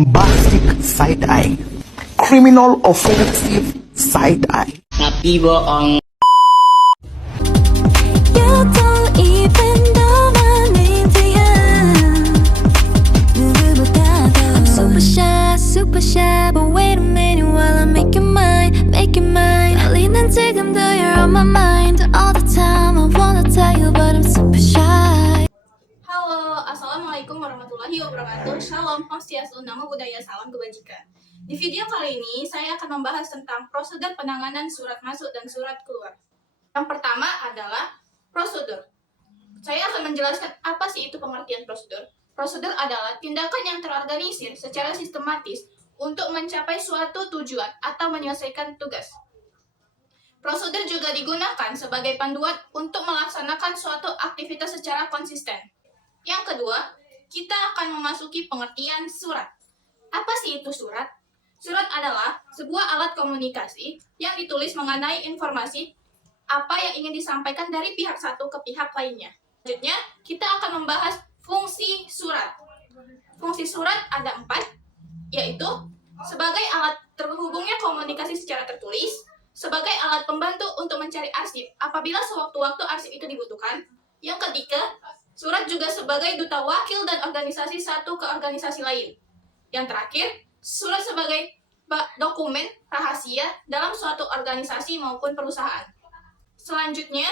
bombastic side-eye, criminal offensive side-eye. Tapi bohong. You don't even know my name, I'm super shy, but wait a minute while I make you mine. 달리는 지금도 you're on my mind all the time. I wanna tell you, but I'm super shy. Halo, Assalamualaikum warahmatullahi wabarakatuh. Shalom, Om Swastiastu, Namo Buddhaya, salam kebajikan. Di video kali ini, saya akan membahas tentang prosedur penanganan surat masuk dan surat keluar. Yang pertama adalah prosedur. Saya akan menjelaskan apa sih itu pengertian prosedur. Prosedur adalah tindakan yang terorganisir secara sistematis untuk mencapai suatu tujuan atau menyelesaikan tugas. Prosedur juga digunakan sebagai panduan untuk melaksanakan suatu aktivitas secara konsisten. Yang kedua, kita akan memasuki pengertian surat. Apa sih itu surat? Surat adalah sebuah alat komunikasi yang ditulis mengenai informasi apa yang ingin disampaikan dari pihak satu ke pihak lainnya. Selanjutnya, kita akan membahas fungsi surat. Fungsi surat ada 4, yaitu sebagai alat terhubungnya komunikasi secara tertulis, sebagai alat pembantu untuk mencari arsip apabila sewaktu-waktu arsip itu dibutuhkan. Yang ketiga, surat juga sebagai duta wakil dan organisasi satu ke organisasi lain. Yang terakhir, surat sebagai dokumen rahasia dalam suatu organisasi maupun perusahaan. Selanjutnya,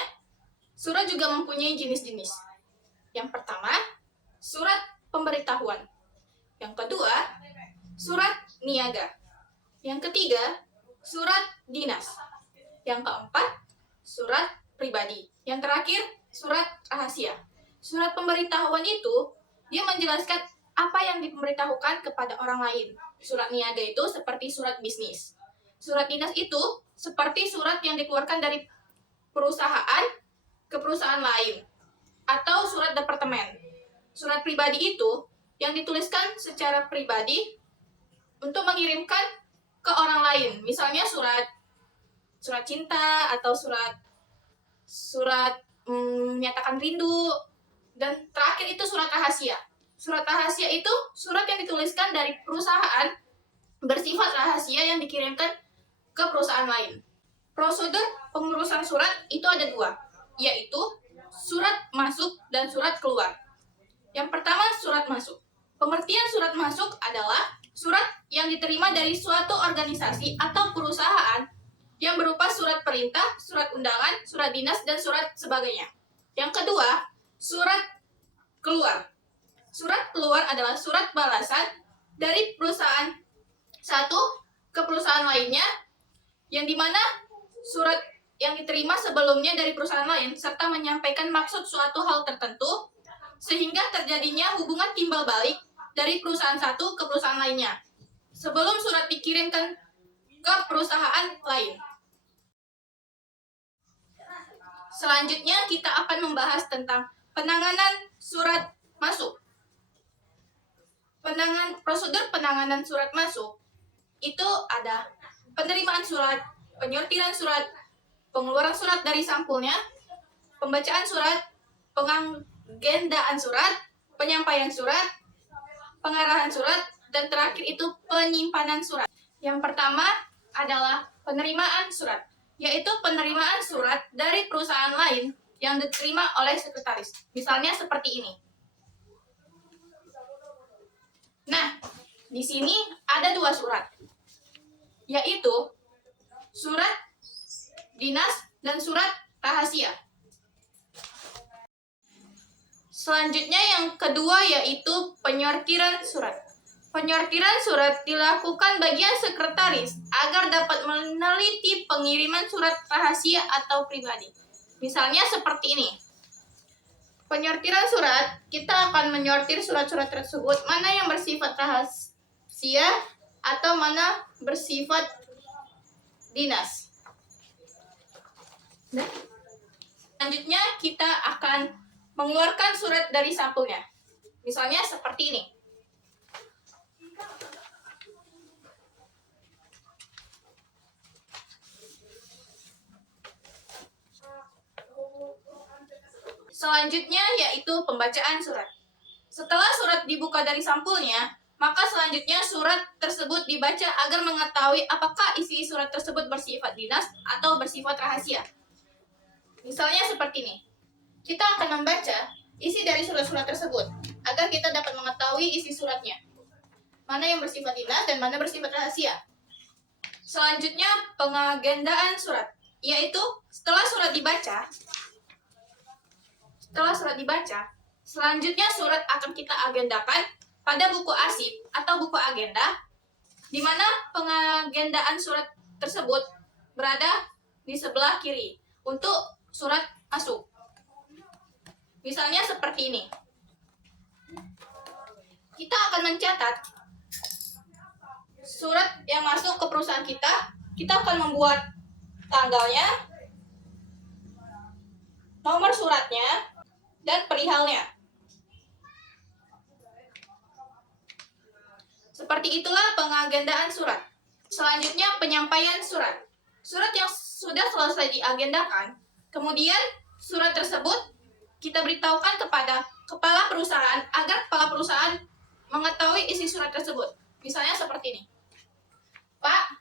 surat juga mempunyai jenis-jenis. Yang pertama, surat pemberitahuan. Yang kedua, surat niaga. Yang ketiga, surat dinas. Yang keempat, surat pribadi. Yang terakhir, surat rahasia. Surat pemberitahuan itu, dia menjelaskan apa yang diberitahukan kepada orang lain. Surat niaga itu seperti surat bisnis. Surat dinas itu seperti surat yang dikeluarkan dari perusahaan ke perusahaan lain, atau surat departemen. Surat pribadi itu yang dituliskan secara pribadi untuk mengirimkan ke orang lain. Misalnya surat cinta atau surat menyatakan rindu. Dan terakhir itu surat rahasia. Surat rahasia itu surat yang dituliskan dari perusahaan bersifat rahasia yang dikirimkan ke perusahaan lain. Prosedur pengurusan surat itu ada 2, yaitu surat masuk dan surat keluar. Yang pertama, surat masuk. Pengertian surat masuk adalah surat yang diterima dari suatu organisasi atau perusahaan yang berupa surat perintah, surat undangan, surat dinas, dan surat sebagainya. Yang kedua, surat keluar. Surat keluar adalah surat balasan dari perusahaan satu ke perusahaan lainnya, yang dimana surat yang diterima sebelumnya dari perusahaan lain serta menyampaikan maksud suatu hal tertentu sehingga terjadinya hubungan timbal balik dari perusahaan satu ke perusahaan lainnya sebelum surat dikirimkan ke perusahaan lain. Selanjutnya kita akan membahas tentang penanganan surat masuk. Prosedur penanganan surat masuk itu ada penerimaan surat, penyortiran surat, pengeluaran surat dari sampulnya, pembacaan surat, pengagendaan surat, penyampaian surat, pengarahan surat, dan terakhir itu penyimpanan surat. Yang pertama adalah penerimaan surat, yaitu penerimaan surat dari perusahaan lain yang diterima oleh sekretaris. Misalnya seperti ini. Nah, di sini ada 2 surat, yaitu surat dinas dan surat rahasia. Selanjutnya yang kedua yaitu penyortiran surat. Penyortiran surat dilakukan bagian sekretaris agar dapat meneliti pengiriman surat rahasia atau pribadi. Misalnya seperti ini. Penyortiran surat, kita akan menyortir surat-surat tersebut mana yang bersifat rahasia atau mana bersifat dinas. Selanjutnya kita akan mengeluarkan surat dari sampulnya. Misalnya seperti ini. Selanjutnya yaitu pembacaan surat. Setelah surat dibuka dari sampulnya, Maka selanjutnya surat tersebut dibaca agar mengetahui apakah isi surat tersebut bersifat dinas atau bersifat rahasia. Misalnya seperti ini. Kita akan membaca isi dari surat-surat tersebut agar kita dapat mengetahui isi suratnya. Mana yang bersifat dinas dan mana bersifat rahasia. Selanjutnya pengagendaan surat, yaitu setelah surat dibaca, selanjutnya surat akan kita agendakan pada buku arsip atau buku agenda, di mana pengagendaan surat tersebut berada di sebelah kiri untuk surat masuk. Misalnya seperti ini. Kita akan mencatat surat yang masuk ke perusahaan kita. Kita akan membuat tanggalnya, nomor suratnya, dan perihalnya. Seperti itulah pengagendaan surat. Selanjutnya penyampaian surat. Surat yang sudah selesai diagendakan, kemudian surat tersebut kita beritahukan kepada kepala perusahaan agar kepala perusahaan mengetahui isi surat tersebut. Misalnya seperti ini. Pak,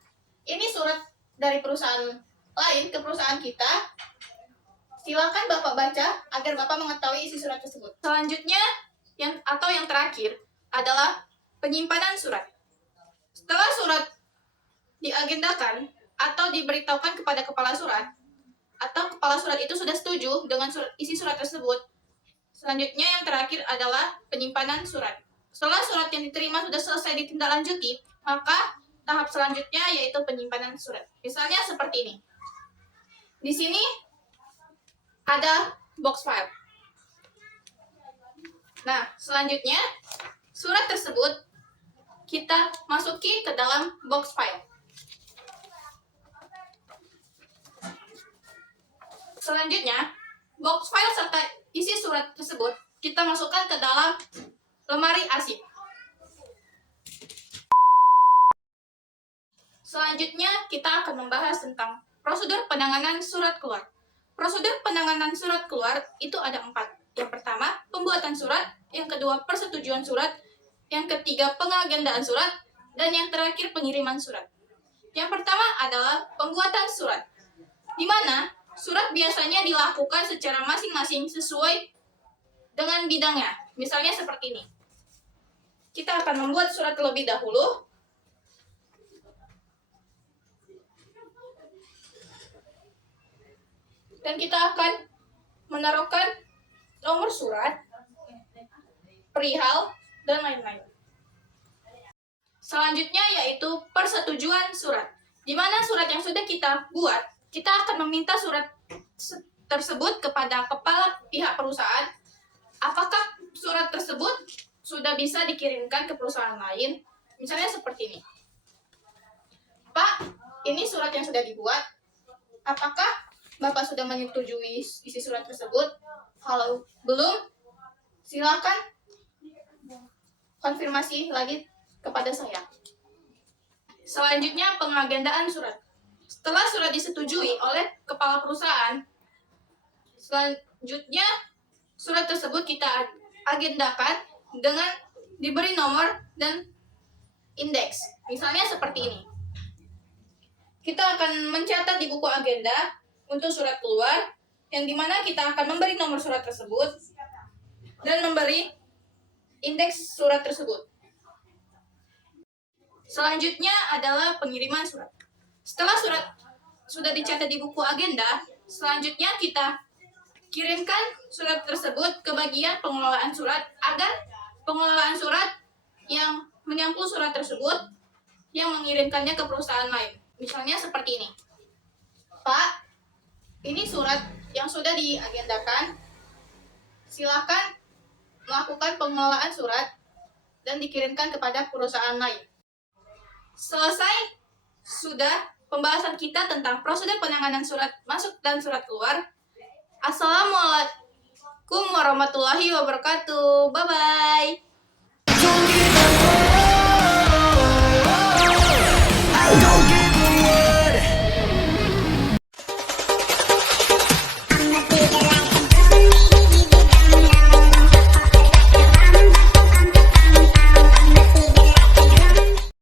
ini surat dari perusahaan lain ke perusahaan kita. Silakan Bapak baca agar Bapak mengetahui isi surat tersebut. Selanjutnya yang terakhir adalah penyimpanan surat. Setelah surat diagendakan atau diberitahukan kepada kepala surat, atau kepala surat itu sudah setuju dengan isi surat tersebut, selanjutnya yang terakhir adalah penyimpanan surat. Setelah surat yang diterima sudah selesai ditindaklanjuti, maka tahap selanjutnya yaitu penyimpanan surat. Misalnya seperti ini. Di sini ada box file. Nah, selanjutnya surat tersebut kita masuki ke dalam box file. Selanjutnya, box file serta isi surat tersebut kita masukkan ke dalam lemari arsip. Selanjutnya, kita akan membahas tentang prosedur penanganan surat keluar. Prosedur penanganan surat keluar itu ada 4. Yang pertama, pembuatan surat. Yang kedua, persetujuan surat. Yang ketiga, pengagendaan surat. Dan yang terakhir, pengiriman surat. Yang pertama adalah pembuatan surat, di mana surat biasanya dilakukan secara masing-masing sesuai dengan bidangnya. Misalnya seperti ini. Kita akan membuat surat terlebih dahulu. Dan kita akan menaruhkan nomor surat, perihal, dan lain-lain. Selanjutnya yaitu persetujuan surat. Di mana surat yang sudah kita buat, kita akan meminta surat tersebut kepada kepala pihak perusahaan. Apakah surat tersebut sudah bisa dikirimkan ke perusahaan lain? Misalnya seperti ini. Pak, ini surat yang sudah dibuat. Apakah Bapak sudah menyetujui isi surat tersebut? Kalau belum, silakan konfirmasi lagi kepada saya. Selanjutnya pengagendaan surat. Setelah surat disetujui oleh kepala perusahaan, selanjutnya surat tersebut kita agendakan dengan diberi nomor dan indeks. Misalnya seperti ini. Kita akan mencatat di buku agenda untuk surat keluar, yang dimana kita akan memberi nomor surat tersebut dan memberi indeks surat tersebut. Selanjutnya adalah pengiriman surat. Setelah surat sudah dicatat di buku agenda, selanjutnya kita kirimkan surat tersebut ke bagian pengelolaan surat agar pengelolaan surat yang menyangkut surat tersebut yang mengirimkannya ke perusahaan lain. Misalnya seperti ini. Pak, ini surat yang sudah diagendakan. Silakan melakukan pengelolaan surat dan dikirimkan kepada perusahaan lain. Selesai sudah pembahasan kita tentang prosedur penanganan surat masuk dan surat keluar. Assalamualaikum warahmatullahi wabarakatuh. Bye-bye.